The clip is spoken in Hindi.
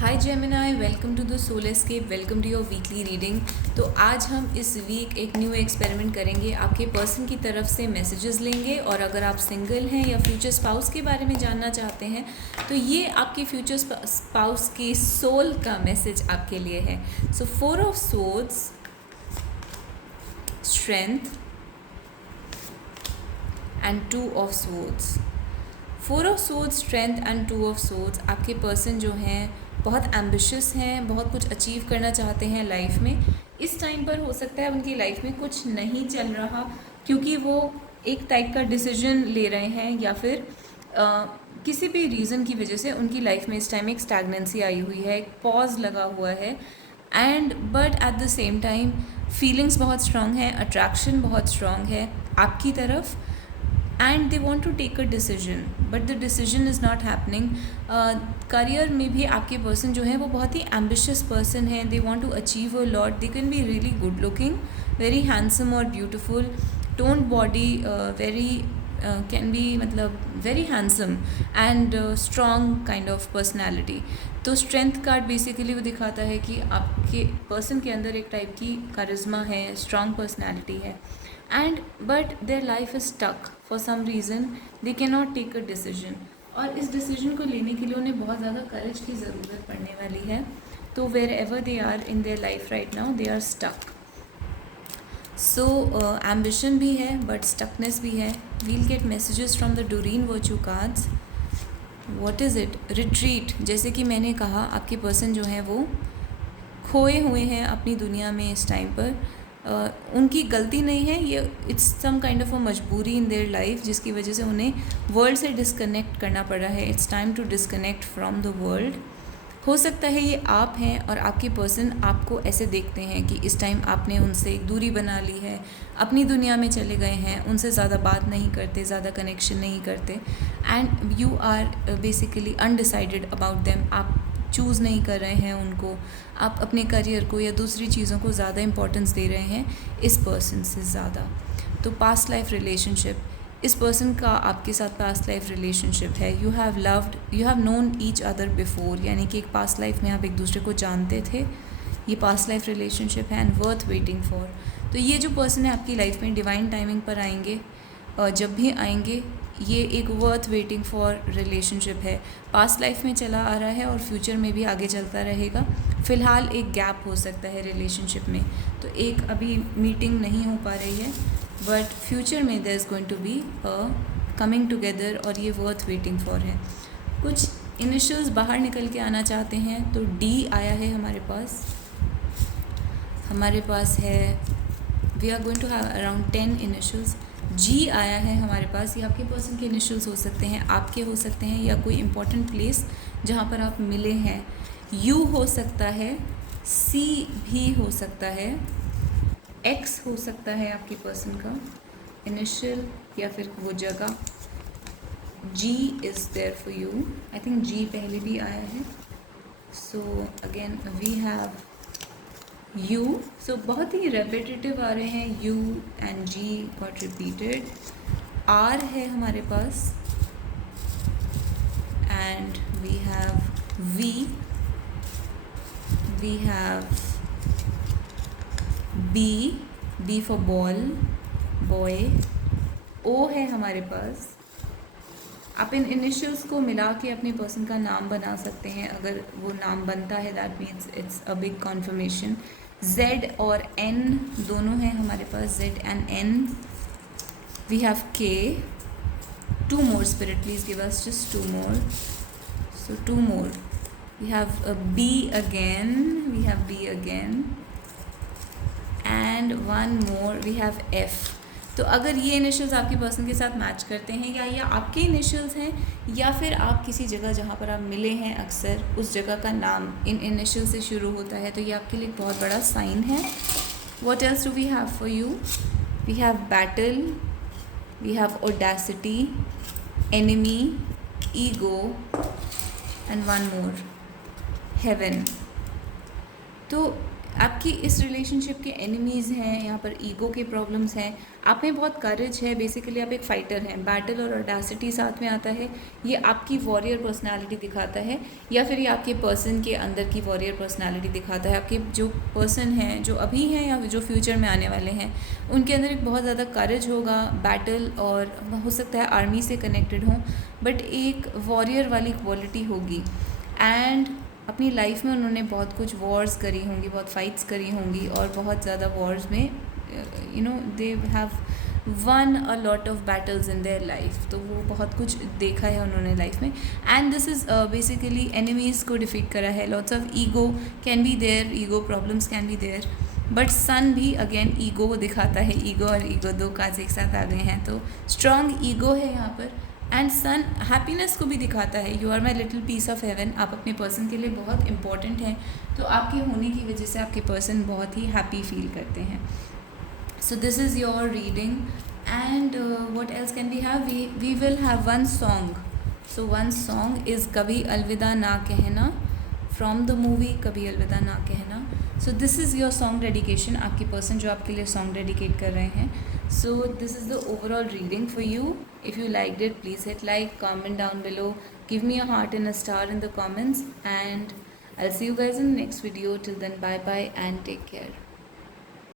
Hi Gemini, welcome to the soul escape, welcome to your weekly reading. तो आज हम इस वीक एक न्यू एक्सपेरिमेंट करेंगे। आपके पर्सन की तरफ से मैसेजेस लेंगे और अगर आप सिंगल हैं या फ्यूचर स्पाउस के बारे में जानना चाहते हैं तो ये आपके फ्यूचर स्पाउस की सोल का मैसेज आपके लिए है। सो 4 of swords, strength and 2 of swords. 4 of swords, strength and 2 of swords. आपके पर्सन जो हैं बहुत एम्बिशियस हैं, बहुत कुछ अचीव करना चाहते हैं लाइफ में। इस टाइम पर हो सकता है उनकी लाइफ में कुछ नहीं चल रहा क्योंकि वो एक टाइप का डिसीजन ले रहे हैं या फिर किसी भी रीज़न की वजह से उनकी लाइफ में इस टाइम एक स्टैग्नेंसी आई हुई है, एक पॉज लगा हुआ है। And but at the same time feelings बहुत स्ट्रांग है, अट्रैक्शन बहुत स्ट्रांग है आपकी तरफ and they want to take a decision but the decision is not happening. Career में भी आपके पर्सन जो है वो बहुत ही एम्बिशियस पर्सन है। they want to achieve a lot. they can be really good looking, very handsome और beautiful, toned body, very can be मतलब very handsome and strong kind of personality. तो स्ट्रेंथ कार्ड बेसिकली वो दिखाता है कि आपके पर्सन के अंदर एक टाइप की कारिज्मा है, स्ट्रॉन्ग पर्सनैलिटी है and but their life is stuck for some reason, they can not take a decision. और इस डिसीजन को लेने के लिए उन्हें बहुत ज़्यादा करेज की ज़रूरत पड़ने वाली है। तो wherever they are in their life right now they are stuck. So ambition भी है बट स्टकनेस भी है। We'll get messages from the Doreen Virtue cards. What is it? Retreat. जैसे कि मैंने कहा आपके पर्सन जो हैं वो खोए हुए हैं अपनी दुनिया में इस टाइम पर। उनकी गलती नहीं है, ये it's some kind of a मजबूरी इन देयर लाइफ जिसकी वजह से उन्हें वर्ल्ड से डिस्कनेक्ट करना पड़ रहा है। It's time to disconnect from the world. हो सकता है ये आप हैं और आपके पर्सन आपको ऐसे देखते हैं कि इस टाइम आपने उनसे एक दूरी बना ली है, अपनी दुनिया में चले गए हैं, उनसे ज़्यादा बात नहीं करते, ज़्यादा कनेक्शन नहीं करते and you are basically undecided about them. आप चूज़ नहीं कर रहे हैं उनको, आप अपने करियर को या दूसरी चीज़ों को ज़्यादा इंपॉर्टेंस दे रहे हैं इस पर्सन से ज़्यादा। तो पास्ट लाइफ रिलेशनशिप, इस पर्सन का आपके साथ पास्ट लाइफ रिलेशनशिप है। You have loved, you have known each other before, यानी कि एक पास्ट लाइफ में आप एक दूसरे को जानते थे। ये पास्ट लाइफ रिलेशनशिप है एंड वर्थ वेटिंग फॉर। तो ये जो पर्सन है आपकी लाइफ में डिवाइन टाइमिंग पर आएंगे और जब भी आएंगे ये एक वर्थ वेटिंग फॉर रिलेशनशिप है। पास्ट लाइफ में चला आ रहा है और फ्यूचर में भी आगे चलता रहेगा। फ़िलहाल एक गैप हो सकता है रिलेशनशिप में, तो एक अभी मीटिंग नहीं हो पा रही है बट फ्यूचर में there is going to be a coming together और ये वर्थ वेटिंग फॉर है। कुछ इनिशियल्स बाहर निकल के आना चाहते हैं तो डी आया है हमारे पास है। We are going to have around 10 initials. G आया है हमारे पास। ये आपके पर्सन के इनिशियल्स हो सकते हैं, आपके हो सकते हैं या कोई इंपॉर्टेंट प्लेस जहाँ पर आप मिले हैं। यू हो सकता है, सी भी हो सकता है, एक्स हो सकता है आपके पर्सन का इनिशियल या फिर वो जगह। G is there for you. I think G पहले भी आया है। So again we have U. सो बहुत ही रेपिटेटिव आ रहे हैं, U and G got repeated. R है हमारे पास and we have we have B for boy. O है हमारे पास। आप इन इनिशियल्स को मिला के अपने पर्सन का नाम बना सकते हैं। अगर वो नाम बनता है that means it's a big confirmation. Z और एन दोनों हैं हमारे पास, Z and N. We have K. 2 more spirit, please give us just 2 more. So 2 more. We have a B again. And 1 more. We have F. तो अगर ये इनिशियल्स आपके पर्सन के साथ मैच करते हैं या ये आपके इनिशियल्स हैं या फिर आप किसी जगह जहाँ पर आप मिले हैं अक्सर उस जगह का नाम इन इनिशियल से शुरू होता है तो ये आपके लिए बहुत बड़ा साइन है। What else do we have for you? We have battle, we have audacity, enemy, ego and 1 more, heaven. तो आपकी इस रिलेशनशिप के एनिमीज़ हैं, यहाँ पर ईगो के प्रॉब्लम्स हैं, आप में बहुत करेज है, बेसिकली आप एक फ़ाइटर हैं, बैटल और ऑडेसिटी साथ में आता है, ये आपकी वॉरियर पर्सनालिटी दिखाता है, या फिर ये आपके पर्सन के अंदर की वॉरियर पर्सनालिटी दिखाता है। आपके जो पर्सन हैं, जो अभी हैं या जो फ्यूचर में आने वाले हैं, उनके अंदर एक बहुत ज़्यादा करेज होगा, बैटल और हो सकता है आर्मी से कनेक्टेड हों, बट एक वॉरियर वाली क्वालिटी होगी। एंड अपनी लाइफ में उन्होंने बहुत कुछ वॉर्स करी होंगी, बहुत फाइट्स करी होंगी, और बहुत ज़्यादा वॉर्स में they have won a lot of battles in their life. तो वो बहुत कुछ देखा है उन्होंने लाइफ में, and this is basically enemies को डिफीट करा है। Lots of ego can be there, ego problems can be there, but sun भी अगेन ईगो को दिखाता है। ईगो और ईगो दो काज एक साथ आ गए हैं, तो स्ट्रॉन्ग ईगो है यहाँ पर। एंड सन हैप्पीनेस को भी दिखाता है, you are my little piece of heaven. आप अपने पर्सन के लिए बहुत इंपॉर्टेंट हैं, तो आपके होने की वजह से आपके पर्सन बहुत ही हैप्पी फील करते हैं। So this is your reading, and what else can we have, we will have one song. So one song is Kabhi Alvida ना कहना, फ्रॉम द मूवी कभी अलविदा ना कहना। सो this is your song dedication, आपकी पर्सन जो आपके लिए सॉन्ग डेडिकेट कर रहे हैं। So this is the overall reading for you. If you liked it, please hit like, comment down below, give me a heart and a star in the comments, and I'll see you guys in the next video. Till then, bye bye and take care.